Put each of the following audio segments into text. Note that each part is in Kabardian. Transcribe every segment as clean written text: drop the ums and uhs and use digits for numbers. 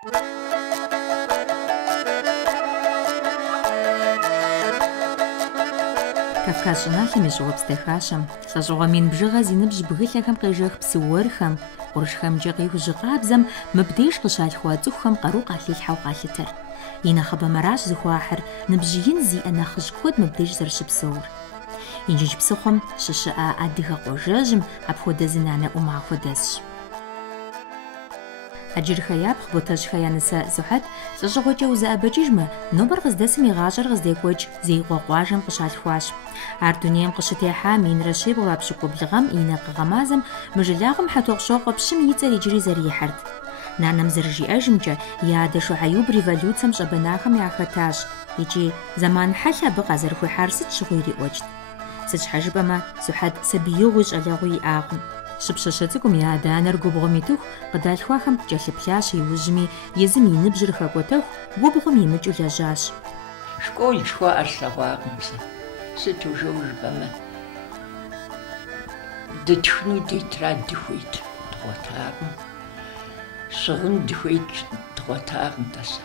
Кавказ щӀыналъэм и щӀыуэпс дахащэм, лӀэщӀыгъуэ мин бжыгъэ зи ныбжь бгылъэхэм къежэх псы уэрхэм, къуршхэмкӀэ къихужьы къабзэм мыбдеж къыщалъхуа цӀыхухэм къару къалъилъхьэу къалъытэр. И нэхъыбэм аращ зыхуахьыр ныбжь ин зиӀэ нэхъыжь куэд мыбдеж зэрыщыпсэур. Иджыдж псыхъуэм щыщыӀэ адыгэ къуажэжьым апхуэдэ зы нанэ Ӏумахуэ дэсщ. Аджырхэ япхъ Ботэжьхэ я нысэ Зухьэт лӀыщӀыгъуэкӀэ узэӀэбэкӀыжмэ, нобэр къыздэсым и гъащӀэр къыздекӀуэкӀ зеикъуэ къуажэм къыщалъхуащ. Ар дунейм къыщытехьа минрэ щибгъу апщыкӀубл гъэм и накъыгъэ мазэм мы жылагъым хьэтӀохъущокъуэ пщым и цӀэр иджыри зэрихьэрт. Нанэм зэрыжиӀэжымкӀэ, и адэ Шухьэюб революцием щӀэбэнахэм яхэтащ, икӀи зэман хьэлъэ абы къазэрыхуихьар сыт щыгъуи ириӀуэкӀт. Сыт щхьэ жыпӀэмэ, Зухьэт сабиигъуи щӀалэгъуи иӀакъым. Щыпщэщэ цӀыкӀум и адэ-анэр губгъуэм итыху къыдалъхуахэм кӀэлъыплъащ иужьми, езым и ныбжьыр хэкӀуэтэху губгъуэм имыкӀыу лэжьащ. Школ жыхуаӀэр слъэгъуакъым сэ. Сыту жэу жыпӀэмэ, дытхыну детра дыхуейт дгъуэтакъым, щыгъын дыхуейт дгъуэтакъым тӀасэ.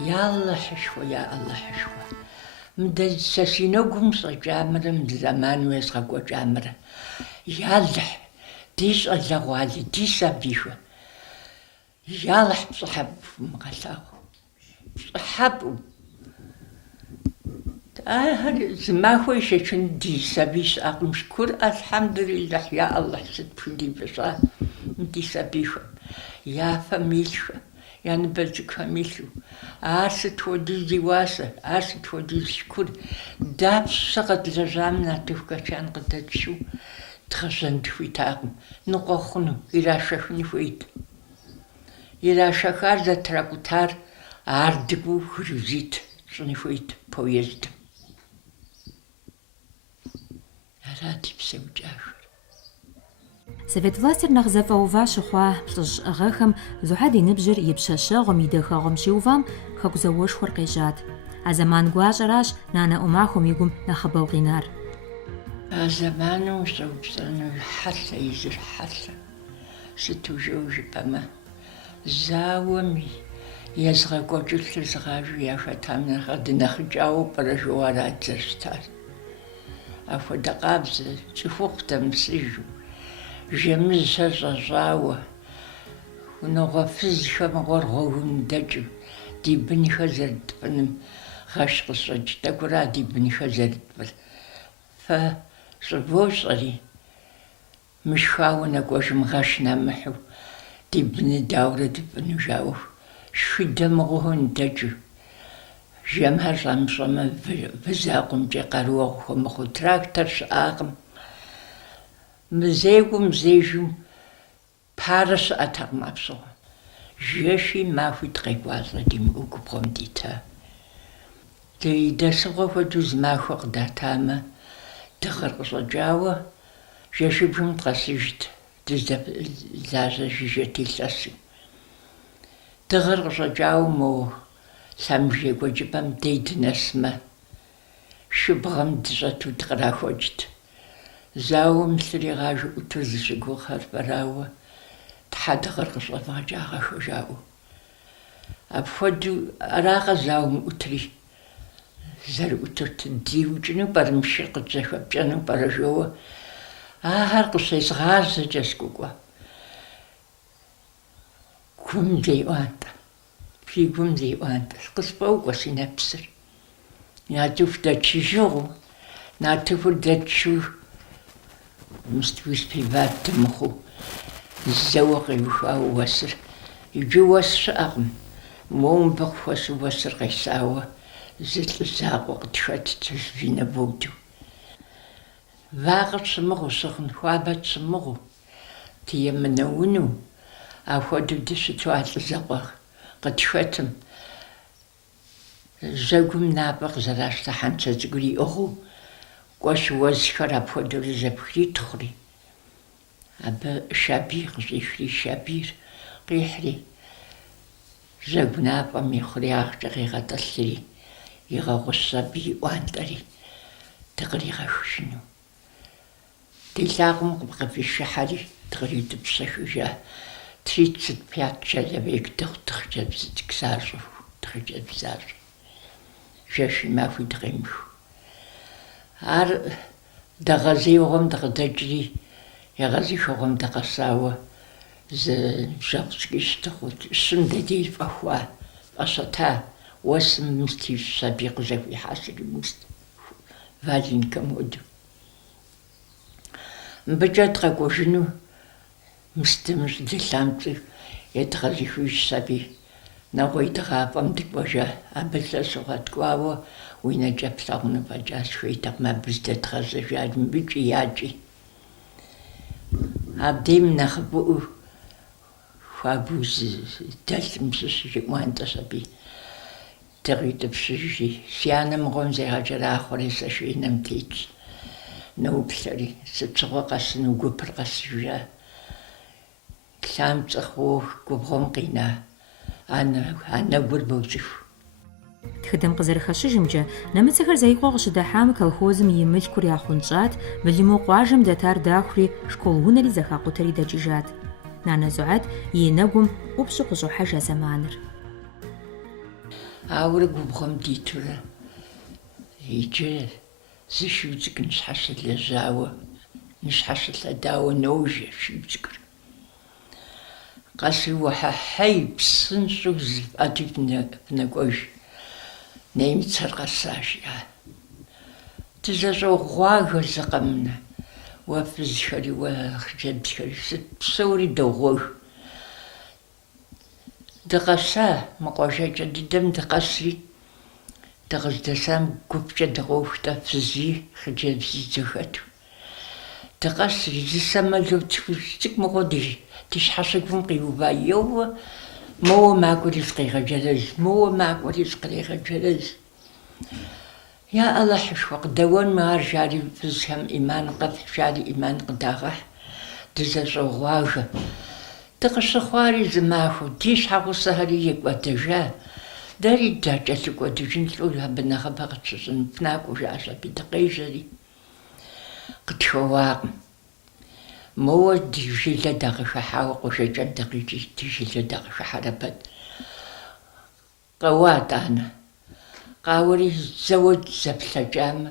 Я Аллахьышхуэ, я Аллахьышхуэ. Мыдэ сэ си нэгум щӀэкӀамэрэ, мыдэ зэману езгъэкӀуэкӀамэрэ, ялыхь, ди щӀалэгъуали, ди сабийхэ. Ялыхь пщӀыхьэпӀ умыгъэлъагъу. ПщӀыхьэпӀу. Ахэр зы махуэ ишэчын ди сабий щыӀэкъым. Шкур Алхьэмдулиллахь, я Аллахь, сыт пхуэдибэщӀа ди сабийхэм. Я фамилхэм, я ныбэ цӀыкӀухэм илъу. Ар сыт хуэдиз и уасэ, ар сыт хуэдиз шкур. Дапщэ къэдлэжьам нартыху качан къыдэтщу дгъэжьэн дыхуитакъым. Ныкъуэ хъуну, ирашэхын хуейт. Ирашэхар зэтракӀутар ар дыгъуу хырузит щӀын хуейт поездым. Арат и псэукӀахэр. Совет властыр нэхъ зэфӀэува щыхъуа лӀыжь-Ӏыгъэхэм Зухьэт и ныбжьыр и пщэщэгъуэм и дахэгъуэм щиувам, хэку зауэшхуэр къежьат. А зэман гуащӀэращ нанэ Ӏумахуэм и гум нэхъыбэу къинар. А зэманым ущӀэупщӀэну хьэлъэ, изыр хьэлъэ. Сыту жэу жыпӀэмэ, зауэм езгъэкӀуэкӀылъыр зыгъажэу яхэтам нэхъ адынэхъыкӀауэ пӀэрэ жэу арат зэрыщытар. Апхуэдэ къабзэ цӀыхухъу дэмысыжу, жэмыжьэ щӀэщӀауэ, унагъуэ фызхэм гъуэгум дэкӀыу, ди бынхэр зэрыдпӀыным гъэш къыщӀэкӀ. ТӀэкӀура ди бынхэр зэрыдпӀыр. Фэ щӀывощӀэри, мышхауэ нэкӀуэжым гъэш нэмыхьу, ди быны дауэрэ дыпӀыну жаӀэу, шхыдэ мыгъуэу ндэкӀыу. Жэмхэр щӀэмыщӀэмэ, вы закъуэмкӀэ къарууэгъу хуэмыхъуу трактор щыӀакъым. Мызейуэм зежэу парэ щыӀэтэкъым абщыгъуэм. Жэщи махуи дыкъекӀуалӀэ ди губгъуэм дита. Ди дэсыгъуэ хуэдэу зы махуэ къыдатамэ, дыгъэр къыщӀэкӀауэ, жэщыбжым дкъэсыжт, дыздэлажьэ жыжьэт илъэсу. Дыгъэр къыщӀэкӀауэ мо лъэмыжей кӀуэкӀыпӀэм дей дынэсмэ, шыбгъэм дыщӀэту дыкърахуэкӀт. Зауэм лъыр игъажэ Ӏутыр зыщыгугъэр пэрауэ, Тхьэ дыгъэр къыщӀэфӀэкӀа жаӀэу. Апхуэдэу аракъэ зауэм Ӏутри зэрыӀутыр, диукӀыну пӀэрэ, мышыр къыдзэхэпкӀэну пӀэрэ жэуэ. Ахэр къыщезгъазэкӀэ сгукӀуэ. Гум зеӀуантӀэ, фи гум зеӀуантӀэ. КъыспэукӀуэ си нэпсыр. Нартыху дэчыжыгъуу, нартыхур дэчу, уиспеват дымыхъуу, зэуэ къеухауэ уэсыр. Иджы уэс щыӀэкъым. Моуэ мыбы къыхуэсу уэсыр къесауэ, зы лӀы закъуэ къытхэтт винободу. Вакъэр щымыгъуу, щыгъын хуабэ щымыгъуу, диемынэуну, апхуэдэу дыщыту а лӀы закъуэ къытхэтым, жьэгум напӀэ къызэращтыхьэн сэ цӀыкӀур иӀыгъыу, кӀуэщ уэзхэр апхуэдэурэ зэпхритхъури, абы шабий къыщӀихри, шабийр къихьри, жьэгу напӀэм и хъуреягъкӀэ къигъэтӀылъри, игъэгъущ сабий ӀуантӀэри, дыкъригъэхыжыну. Ди лъакъуэм къыфишыхьэри, дыкъритӀыпщэхыжа, 35 человек тхтхчэбсиксажу тхчэбсаж жэшмафу дремш ар дагазиогом дагадажи ягазишогом дагасава зе жапскиштхут сундэдил фахва асата восм мстиш сабиq жави хасили мст валин камод бежатрагожну мстэмж дилламцэг ятгалихвиш саби нагойтагаапам дикважа абэлласорат куава уинаджапсарну пажасхуитақ маббистатразажаалм бичияачи абдим нахбу фабуз талмсусик мантасаби теритапсижи сианам ромзераджараахорисашуинам тич нуупсари сэтсоқассну гупперқассужа клаамцахуу губромқина ана гурбовчих Тхыдэм къызэрыхэщыжымкӏэ, нэмыцэхэр зэикъуэ къыщыдыхьам колхозым и мылъкур яхъунщӏат, былыму къуажэм дэтар дахури школ унэри зэхакъутэри дэкӏыжат. Нанэ Зухьэт и нэгум ӏупщӏу къыщӏохьэж а зэманыр. Ауэ губгъуэм дитурэ иджы зыщиуцӏыкӏын щхьэщылэжьауэ, щхьэщылъэдауэ ноужэ щиуцӏыкӏыр. Къэси ухьэхьей псынщӏу зыфӏэти пынэкӏуэж. Немцэр къэсащ, дызэщӏогъуажэ зыкъэмынэ, уэ фызхэри, уэ хъыджэбзхэри, сыт псори догъуэж. Дыкъэса мы къуажэкӏэ дыдэм дыкъэсри, дыкъыздэсам гупкӏэ дыкъохутэ фызи, хъыджэбзи зэхэту. Дыкъэсри зы сэмэлот цӏыкӏу мыгъуэ ди щхьэщыгум къиува, еуэ моуэ макӏуэри зыкъегъэджэрэж, моуэ макӏуэри зыкърегъэджэрэж. Я Аллахьышхуэ къыдэуэнмэ ар жари фызхэм иман къэф, жари иман къыдагъэхь, дызэщӏогъуажэ. Дыкъыщыхъуари зы махуэ, ди щхьэгъусэхэри екӏуэдэжа. Дэри дакӏэлъыкӏуэдыжын лӏу абы нэхъыбэ къытщыщӏын пнакӏуэ жаӏащ, абы дыкъежьэри. Къытхуэуакъым. Моуэ ди жылэ дакъыхыхьауэ къуажэкӏэм дыкъикӏи, ди жылэ дакъыхыхьэрэ пэт. Къэуат анэ. Къауэри зэуэ зэплъэкӏамэ,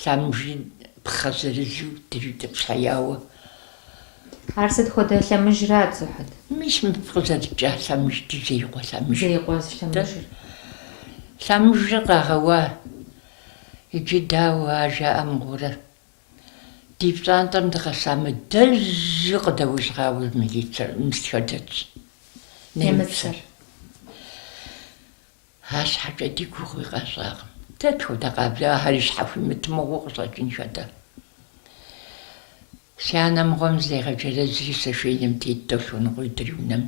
лъэмыжи пхъэ дыритӏыпщхьеяуэ. Ар сыт хуэдэ лъэмыжрат, Зухьэт? Мис къызэрыкӏа лъэмыж ди зейкъуэ лъэмыж. Зейкъуэ лъэмыжыр. Лъэмыжыр къагъэуа. Иджы дауэ ар жаӏэ мыгъуэрэ. Ди пщӏантӏэм дыкъэсамэ, дэжьу къыдэужьгъауэ милицэр, мыстхэтэтщ. Немыцэр. Арщхьэкӏэ ди гугъуи къэщӏакъым. Дэ тхуэдэ къаблэ, ахэри щхьэхуимытмыгъуу къыщӏэкӏын хуэдэ. Си анэм гъуэм зрегъэджэрэзри сэшейм тет толъхуэныкъуи дриунэм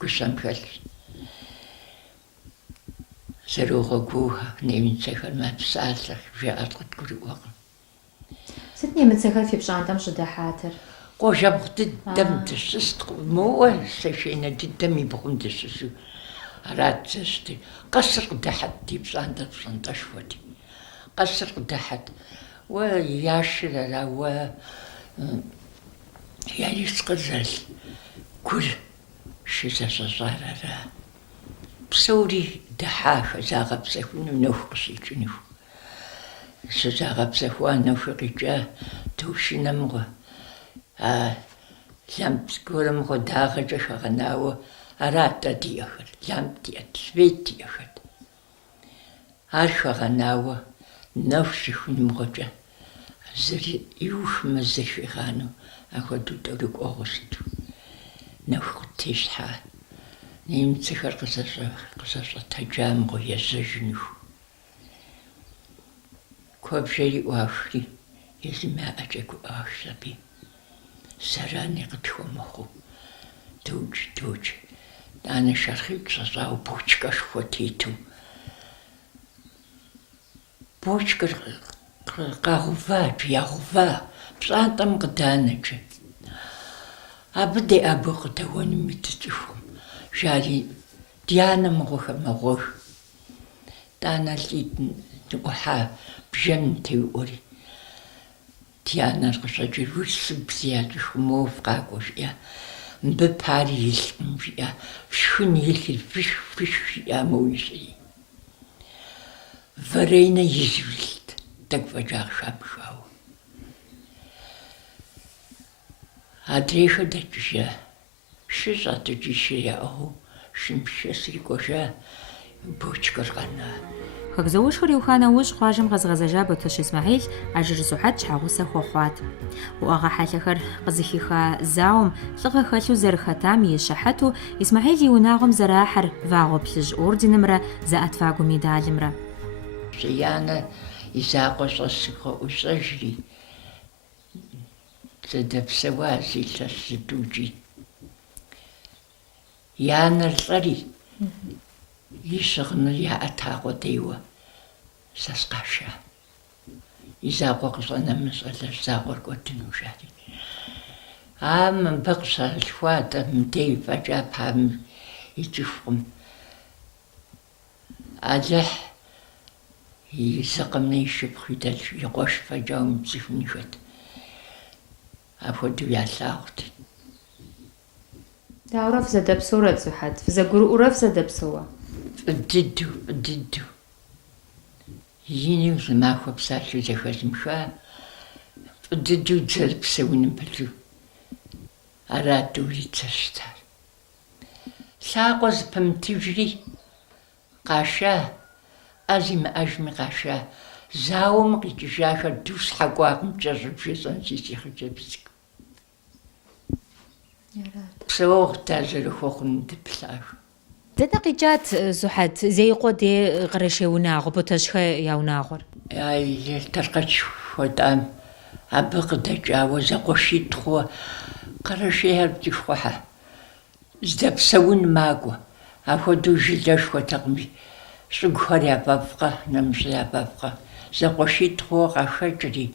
гущэм хэлъщ. Зэрогъуэгуухэ немыцэхэр мэпсалъэх, жаӏэр къыдгурыӏуэкъым. Сыт немыцэхэр фи пщӏантӏэм щыдыхьатыр? Къуажэбгъу дыдэм дыщыскъым, моуэ сэшейнэ дыдэм и бгъум дыщыщу. Арат зэщти, къэсыр къыдыхьэт ди пщӏантӏэр пщӏантӏэшхуэти. Къэсыр къыдыхьэт. Уэ яшыр ара, уэ ярис къызэл гур щызэщӏэщӏар ара. Псори дыхьа хэзагъэпсэхуну нэху къыщикӏыну. Щызагъэпсэхуа нэху къикӏа тушынэ мыгъуэ. Лъэмп зыгуэрым гъуэдагъэкӏэ хэгъэнауэ арат дэ диӏэхэр. Лъэмп диӏэт, свет диӏэхэт. Ар хэгъэнауэ нэху щихун мыгъуэкӏэ зыри иухмэ зыхуигъану апхуэдэу тӏэрыкӏуэгъуэ сыту. Нэху къыттещхьа. Немыцэхэр къызэщӏэтэджа мыгъуэ езэжыну. Куэбжэри ӏуахри, езымыӏэкӏэ гуӏащ абы. Зэрани къытхуэмыхъуу. Додж. Анэ шэрхъипӏ щӏэщӏауэ бочкэшхуэ тету. Бочкэр къагъува, ягъува, пщӏантӏэм къыданэкӏэ. Абы деӏэбы къыдэуэным и цӏыхум. Жари дянэ мыгъуэхэр мэгъуэж. Дянэ лӏитӏ ӏухьа бжэм теуӏуэри. Дянэр къыщӏэкӏыр урысыбзи ячӏыху, моуэ къакӏуэ жиӏэ. мбы пари илкъым жиӏэ, шхын илъыр фыш жиӏамэ уищӏи. Варейнэ изу илът, тӏэкӏу фӏэкӏа къыхапхауэ. Адрейхэр дэкӏыжа, шы щӏэтыкӏи шы яӏыгъыу, шымшэ срикӏуэжа, бочкэр къэна. Хэгзэушхэр иуха нэужь къуажэм къэзгъэзэжа Ботош Исмэхьил Ажыр Сухьэт щхьэгъусэ хуэхъуат. Уӏэгъэ хьэлъэхэр къызыхиха зауэм лӏыгъэ хэлъу зэрыхэтам и щыхьэту Исмэхьил и унагъуэм зэрахьэр вагъуэ плъыжь орденымрэ зэӏэтвагу медалымрэ. Янэ и закъуэ щӏэсу къыӏущӏэжри, зэдэпсэуа зилъэс зытӏукӏи. Янэр лӏэри и щыгъыныр яӏэта къудейуэ сэ скъаша. И закъуэ къыщӏэнэмыщӏэлэжь закъуэр кӏуэдыну жари. Мыбы къыщалъхуатэ, мыбдей фӏэкӏа пам и цӏыхукъым. Алыхь и зыкъымэ и шыпхъу и дэлъу и къуэш фӏэкӏа умыбзыхун жэт. Апхуэдэу ялъагъут. Дауэрэ фызэдэпсэурэ Сухьэт? Фызэгурыӏуэрэ фызэдэпсэуа? Фӏыдыду. Ини зы махуэ псалъэу зэхэзмыха, фӏыдыду зэрыпсэуным пылъу. Арат урицэ щытар. Лъакъуэ зыпэмытыжри къаша, ӏэ зимыӏэжми къаша. Зауэм къикӏыжахэр ду слъхьэкӏуакъым кӏэщӏыбжи щӏэнщи си хъыджэбзым. Псэуэгъут а зэрыхуэхъуным дыплъагъу. Дэнэ къикӏат Сухьэт зейкъуэ де къэрэшей унагъуэ, Ботошхэ я унагъуэр? Талкъэч хуэдӏам абы къыдэкӏауэ зэкъуэшитӏ хъууэ къэрэшейхэр птихуэхьэ. Здэпсэун макӏуэ. Апхуэдэу жылэшхуэтэкъыми. Щӏыгухэр ябэфкъэ, нэмыщӏэ ябэфкъэ. Зэкъуэшитӏ хъууэ къахэкӏри,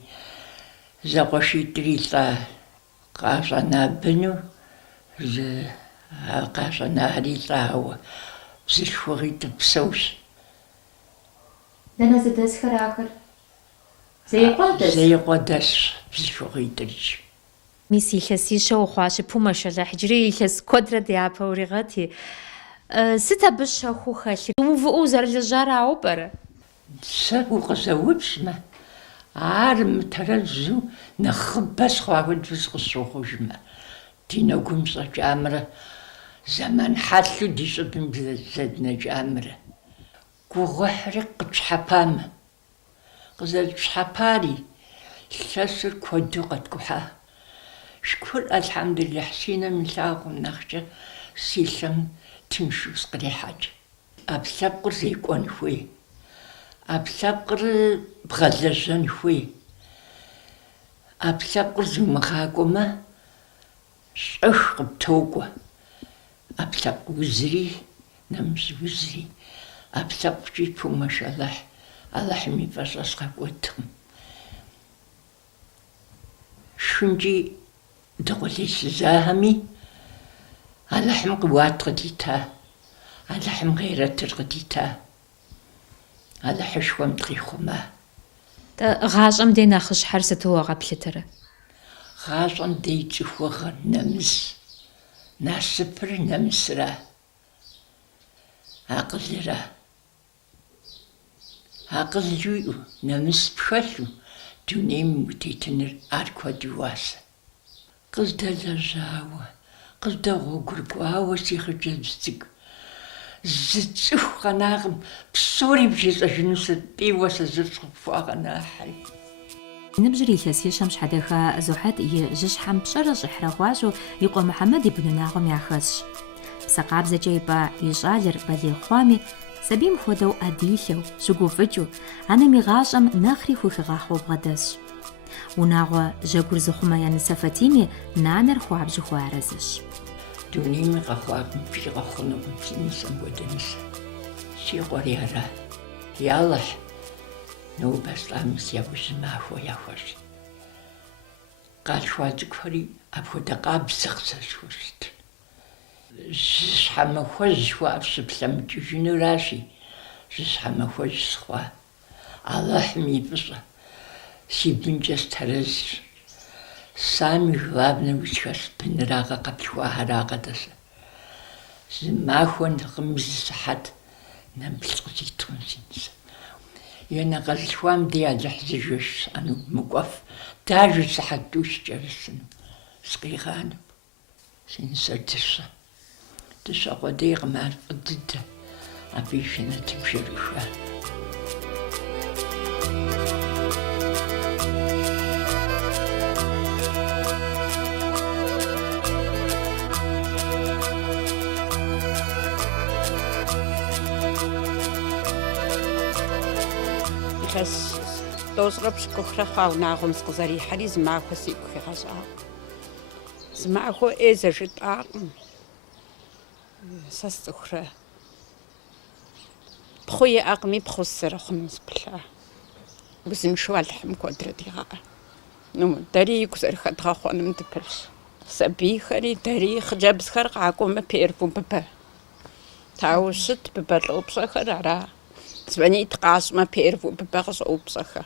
зэкъуэшитӏри лӏэ къащӏэна быну, къащӏэнари лӏауэ бзылъхугъитӏ псэущ. Дэнэ зыдэсхэр ахэр? Зейкъуэ дэсщ бзылъхугъитӏрич. Мис илъэсищэ ухъуа щыпу мэшэлэхь, иджыри илъэс куэдрэ дяпэ уригъэти. Сыт абы щэхуу хэлъыр? Увыӏэу зэрылэжьарауэ пӏэрэ? Сэ укъызэупщӏмэ, ар мытэрэзу нэхъыбэ схъуа хуэдэу къысщохъужмэ. Ди нэгум щӏэкӏамрэ, зэман хьэлъу ди щӏыбым зэднэкӏамрэ. Гугъуехьри къытщхьэпамэ. Къызэрытщхьэпари, лъэсыр куэду къэткӏухьа. Шкур алхьэмдулилъхь си нэм илъагъум нэхъкӏэ си лъэм тыншу скърихьэкӏ. Ӏэпкълъэпкъыр зекӏуэн хуей. Ӏэпкълъэпкъыр бгъэлэжьэн хуей. Ӏэпкълъэпкъыр зумыгъакӏуэмэ, щӏых къыптокӏуэ. Ӏэпкълъэпкъ узри, нэмыщӏ узри. Ӏэпкълъэпкъкӏи пумэшэлэхь, Алыхьым и фӏэщӏэ щхьэкӏуэдкъым. Шхынкӏи дыкъулейсызахэми, Алыхьым къыуат къыдита, Алыхьым гъейрэтыр къыдита, Алыхьышхуэм дрихъумэ. ГъащӀэм де нэхъыщхьэр сыту уагъэплъытэрэ? ГъащӀэм дей цӀыхугъэр нэмыс, насыпыр нэмысрэ, акъылрэ. Акъыл жиӀэу, нэмыс пхэлъу, дунейм утетыныр ар куэду уасэ. Къыздэлэжьауэ, къыздэгъуэгурыкӀуауэ си хъыджэбз цӀыкӀу. Зы цӀыху къэнакъым, псори бжесӀэжыну сыпӀейуэ сэ зыр щӀыпхуагъэнахьэри. Ныбжьыр илъэсищэм щхьэдэха Зухьэт и жьыщхьэм пщӀэрэ щӀыхьрэ гъуажьэу и къуэ Мухьэмэд и бын унагъуэм яхэсщ. Псэ къабзэкӀэ ипӀа и щӀалэр балигъ хъуами, сабийм хуэдэу Ӏэдилъэу, щыгуфӀыкӀыу, анэм и гъащӀэм нэхъри хухигъахъуэу бгъэдэсщ. Унагъуэ жьэгур зыхъумэ я нысэ Фатими нанэр хуабжьу арэзыщ. Дунейм къэхъуакъым пщӀигъэхъунукъым си нысэм хуэдэ нысэ. Си къуэри ара. Ялэхь, нобэ слъэмыс я ужьы махуэ яхуэщ. Къалъхуа цӀыкӀухэри апхуэдэ къабзэ къызэрысхуэщыт. Щхьэмахуэжь хуаӀэф щыплъэмыкӀыжынуращи, щхьэмахуэжь сыхъуа. Алыхьым и фӀыщӀэ, си бынкӀэ стырэзщ. Сами главное участь пенрага каплюахарага даса. Змахун гмзсахат намплqutiтрунсинса. Яна галхвам диалахзижш ану мукаф тажи сахаттуш чарсын. Скрихан. Синсатса. Тшaqodиq мар qdida. Афишина тимшируша. Тозгъэпщ кухрахъау нагъом скъызэрихьэри зы махуэ сигу хигъэщӏагъ. Зы махуэ зэжытӏакъым. Сэ сцӏыхурэ пхъу иӏэкъыми, пхъу сызэрыхъуну сыплъа. Узыншэу Алыхьым куэдрэ дигъэӏэ. Дэри игу зэрыхэдгъэхъуэным дыпэлъщ. Сабийхэри дэри хъыджэбзхэр къакӏуэмэ пеӏэрыфу быбэ. Тауэ щыт быбэ лӏэупщӏэхэр ара. Звонит къащӏмэ пеӏэрыфу быбэ къыщӏоупщӏэхэ.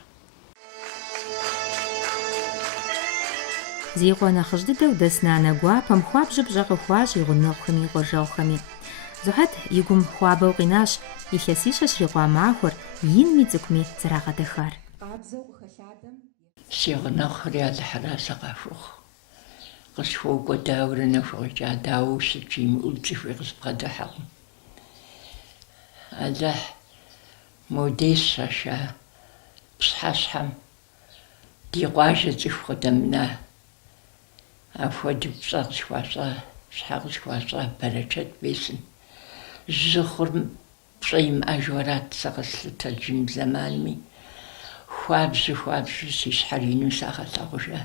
Зикъуэ нэхъыжь дыдэу дэс нанэ гуапэм хуабжьу пщӏэ къыхуащӏ и гъунэгъухэми къуажэгъухэми. Зухьэт и гум хуабэу къинащ илъэсищэ щрикъуа махуэр инми цӏыкӏуми зэрагъэдэхар. Си гъунэгъухэри Алыхьыра сэ къахух. Къысхуэукӏуэдаурэ нэхугъэкӏа дауэ щытжимыӏэу цӏыхуи къызбгъэдыхьэкъым. Алыхь модесща пщхьэщхьэм ди къуажэ цӏыху къыдэмына. Апхуэдэу пщӏэ къысхуащӏа, щхьэ къысхуащӏа бэрэчэт бесын. Жьы хъур пщӏэ имыӏэжу арат сэ къыслъытэр жым зэманми. Хуабжьу си щхьэр ину сагъэлъэгъужа.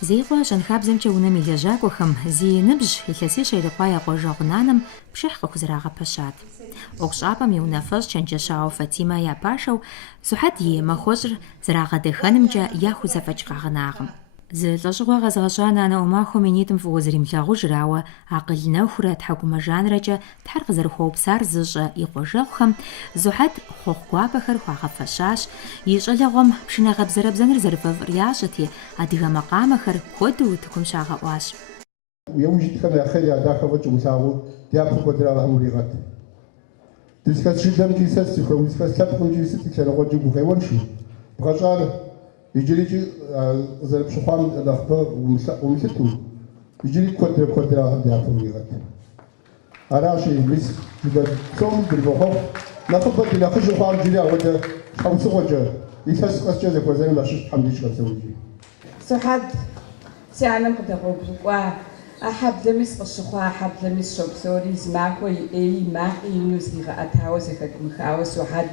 Зейкъуэ щэнхабзэмкӏэ унэм и лэжьакӏуэхэм зи ныбжь илъэсищэ ирикъуа я къуажэгъу нанэм пшыхь къыхузэрагъэпэщат. ӏуэхущӏапӏэм и унэфэщӏ Чэнджэщауэ Фатимэ я пашэу Сухьэт и махуэщӏыр зэрагъэдэхэнымкӏэ яхузэфӏэкӏ къагъэнакъым. Зы лӏэщӏыгъуэ къэзгъэщӏа нанэ ӏумахуэ минитӏым фӏыуэ зэримылъагъужрауэ, акъыл нэхурэ, тхьэкӏумэ жанрэкӏэ Тхьэр къызэрыхуэупсар зыщӏэ и къуажэгъухэм Зухьэт хъуэхъу гуапэхэр хуагъэфэщащ, и щӏалэгъуэм пшынагъэбзэрабзэныр зэрыфӏэфӏыр ящӏырти, адыгэ макъамэхэр куэду утыкум щагъэӏуащ. Еужьитхэм я хъер я дахэ фӏэкӏ умылъагъуу дяпэ куэдрагъэм уригъэт. Дызыхэсщыдэмкӏи сэ зыхэслъэпкъымкӏи сыт лъэныкъуэкӏи гухуеуэнщи, бгъэщӏар иджырикӏи зэрыпщыхъуам нэхъыбэ умылъыту, иджыри куэдрагъэм дяпэ уригъэт. Аращи, мис псом дрибохъуэхъу, нэхъыбэ ди нэхъыжьу хъуам иджыри ауэдэ щхьэусыгъуэкӏэ илъэс къэскӏэ зэхуэзэным нэщыщ Тхьэм дищӏ къэсэуджи. Сухьэт си анэм къыдэгъуэгурыкӏуа, а хьэблэми сыкъыщыхъуа, а хьэблэми сыщопсэури, зы махуэ иӏеи макъи ину зригъэӏэтауэ зэхэкӏумыхауэ Сухьэт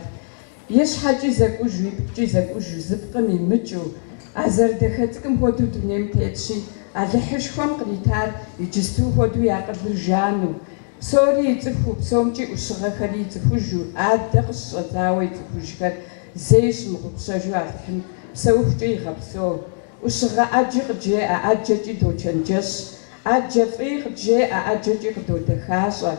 и щхьэкӏи зэкӏужу, и пкӏи зэкӏужу, зыпкъым имыкӏыу, а зэрыдэхэ цӏыкӏум хуэдэу дунейм тетщи, Алыхьышхуэм къритар иджысту хуэдэу я акъылыр жану, псори ицӏыхуу, псомкӏи ӏущыгъэхэри ицӏыхужу, адэ къыщыщӏэдзауэ ицӏыхужхэр зэи щымыгъупщэжу Алыхьым псэухукӏэ игъэпсэу. Ӏущыгъэ ӏэджи къыджеӏэ, ӏэджэкӏи дочэнджэщ, ӏэджэ фӏи къыджеӏэ, ӏэджэкӏи къыдодэхащӏэ.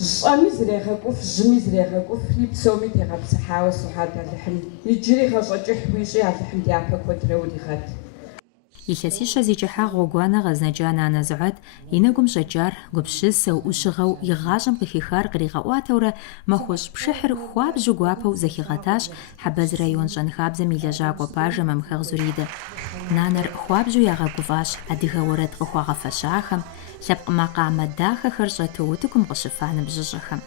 Щӏэми зрегъэкӏуф, жьыми зрегъэкӏуфри, псоми тегъэпсыхьауэ Сухьэт Алыхьым. Иджыри гъэщӏэкӏыхь уищӏи Алыхьым дяпэ куэдрэ уригъэт. Илъэсищэ зикӏыхьа гъуэгуанэ къэзнэкӏа нанэ Зухьэт и нэгум щӏэкӏар гупщысэу, ӏущыгъэу, и гъащӏэм къыхихар къригъэӏуатэурэ махуэщӏ пшыхьыр хуабжьу гуапэу зэхигъэтащ Хьэбэз район щӏэнхабзэм и лэжьакӏуэ бажэм Амхэгъ Зуридэ. Нанэр хуабжьу ягъэгуфӏащ адыгэ уэрэд къыхуагъэфэщахэм, лъэпкъ макъамэ дахэхэр щӏэту утыкум къыщыфа ныбжьыщӏэхэм.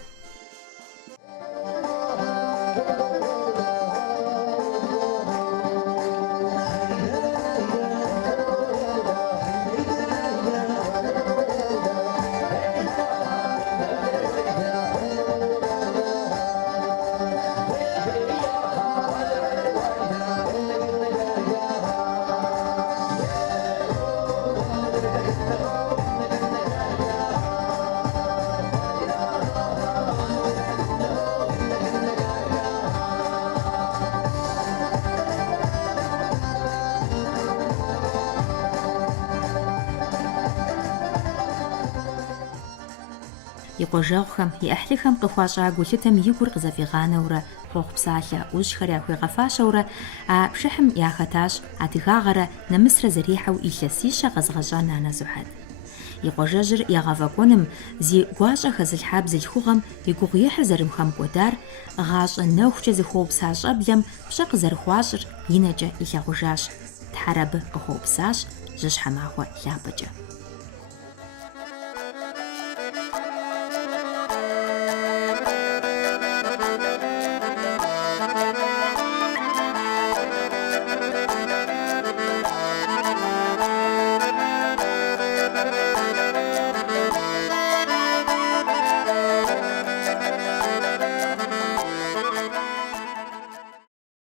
И къуажэгъухэм, и ӏыхьлыхэм къыхуащӏа гулъытэм и гур къызэфӏигъанэурэ хъугъу псалъэ ӏущхэр яхуегъэфащэурэ а пшыхьым яхэтащ адыгагъэрэ намысрэ зэрихьэу илъэсищэ къэзгъэщӏа нанэ Зухьэт. И къуажэжьыр ягъэфӏэкӏуэным зи гуащӏэ хэзылъхьа бзылъхугъэм и гугъуехьыр зэрымхэм кӏуэдар гъащӏэ нэхукӏэ зыхуэупса щӏэблэм пщӏэ къызэрыхуащӏыр и нэкӏэ илъагъужащ. Тхьэр абы къыхуэупсащ жьыщхьэ махуэ лъапӏэкӏэ.